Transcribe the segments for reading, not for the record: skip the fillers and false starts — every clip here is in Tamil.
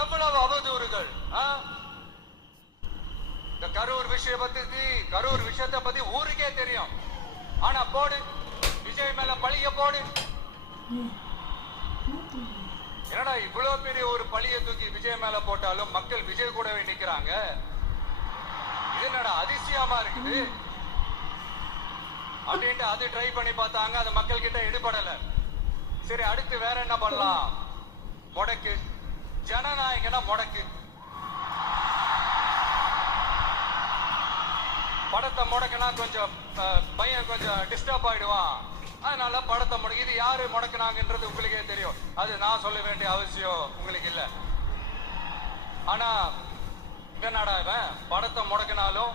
எவ்வளவு அவதூறுகள். இந்த கரூர் விஷயத்தை பத்தி ஊருக்கே தெரியும். ஆனா போடு, விஜய் மேல பழிய போடு. என்னடா இவ்வளவு பெரிய ஒரு பழிய தூக்கி விஜய் மேல போட்டாலும் மக்கள் விஜய் கூடவே நிக்கிறாங்க. இது என்னடா அதிசயமா இருக்குது அப்படின்ட்டு அது ட்ரை பண்ணி பார்த்தாங்க. அது மக்கள் கிட்ட எடுபடல. சரி, அடுத்து வேற என்ன பண்ணலாம்? முடக்கு. ஜனநாயகனா முடக்கு. படத்தை முடக்குனா கொஞ்சம் பையன் கொஞ்சம் டிஸ்டர்ப் ஆயிடுவான். அதனால படத்தை முடக்கு. இது யாரு முடக்குனாங்கன்றது உங்களுக்கே தெரியும். அது நான் சொல்ல வேண்டிய அவசியம் உங்களுக்கு இல்ல. ஆனா என்னடா இவன் படத்தை முடக்கினாலும்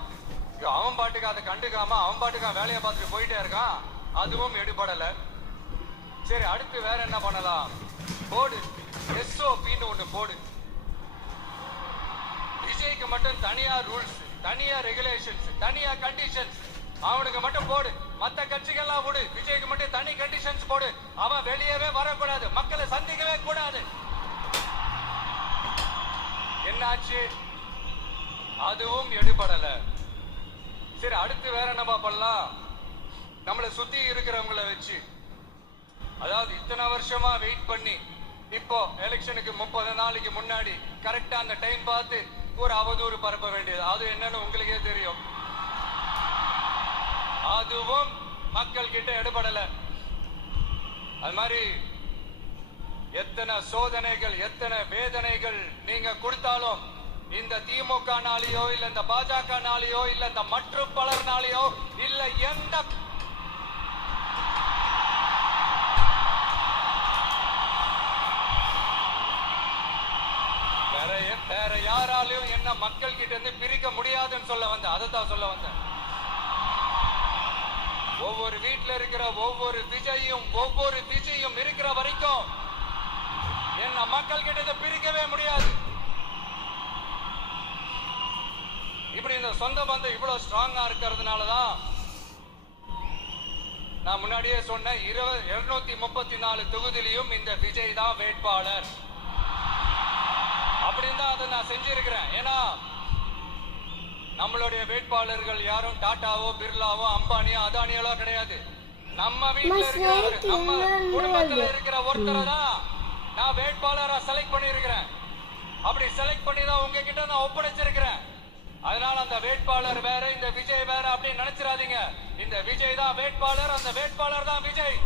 அவன் பாட்டுக்கு அதை கண்டுக்காம அவன் பாட்டுக்கு வேலையை பார்த்துட்டு போயிட்டே இருக்கான். அதுவும் எடுபடல. சரி, அடுத்து வேற என்ன பண்ணலாம்? போடு, SOPன்னு ஒண்ணு போடு. விஜய்க்கு மட்டும் தனியா ரூல்ஸ், தனியா ரெகுலேஷன்ஸ், தனியா கண்டிஷன்ஸ் அவனுக்கு மட்டும் போடு. மத்த கட்சிகள்லாம் விடு, விஜய்க்கு மட்டும் தனி கண்டிஷன்ஸ் போடு. அவன் வெளியவே வரக்கூடாது, மக்களை சந்திக்கவே கூடாது. என்னாச்சு? அதுவும் எடுபடல. சரி, அடுத்து வேற என்ன பண்ணலாம்? நம்மளை சுத்தி இருக்கிறவங்களை வச்சு, அதாவது இத்தனை வருஷமா வெயிட் பண்ணி இப்போ எலெக்ஷனுக்கு 30 நாளைக்கு முன்னாடி கரெக்டா அந்த டைம் பார்த்து ஒரு அவதூறு பரப்ப வேண்டியது. அது என்னன்னு உங்களுக்கே தெரியும். அதுவும் மக்கள் கிட்ட எடுபடல. அது மாதிரி எத்தனை சோதனைகள், எத்தனை வேதனைகள் நீங்க கொடுத்தாலும் இந்த திமுக நாளையோ இல்ல இந்த பாஜக நாளையோ இல்ல இந்த மற்றும் பலர் நாளையோ இல்ல எந்த வேற யாராலையும் என்ன மக்கள் கிட்ட இருந்து பிரிக்க முடியாதுன்னு சொல்ல வந்தேன். அதைத்தான் சொல்ல வந்தேன். ஒவ்வொரு வீட்டுல இருக்கிற ஒவ்வொரு விஜயும் இருக்கிற வரைக்கும் என்ன மக்கள் கிட்ட இருந்து பிரிக்கவே முடியாது. இப்படி இந்த சொந்த பந்தம் இவ்வளவு ஸ்ட்ராங்கா இருக்கிறதுனாலதான் நான் முன்னாடியே சொன்ன 234 தொகுதியிலும் இந்த விஜய் தான் வேட்பாளர் அப்படின்னு தான் அதை நான் செஞ்சிருக்கிறேன். ஏன்னா நம்மளுடைய வேட்பாளர்கள் யாரும் டாட்டாவோ பிர்லாவோ அம்பானியோ அதானியோ கிடையாது. நம்ம வீட்டுல இருக்கிற நம்ம குடும்பத்துல இருக்கிற ஒருத்தரை தான் நான் வேட்பாளரா செலக்ட் பண்ணிருக்கிறேன். அப்படி செலக்ட் பண்ணி தான் உங்ககிட்ட நான் ஒப்படைச்சிருக்கிறேன். அதனால அந்த வேட்பாளர் வேற, இந்த விஜய் வேற அப்படின்னு நினைச்சிடாதீங்க. இந்த விஜய் தான் வேட்பாளர், அந்த வேட்பாளர் தான் விஜய்.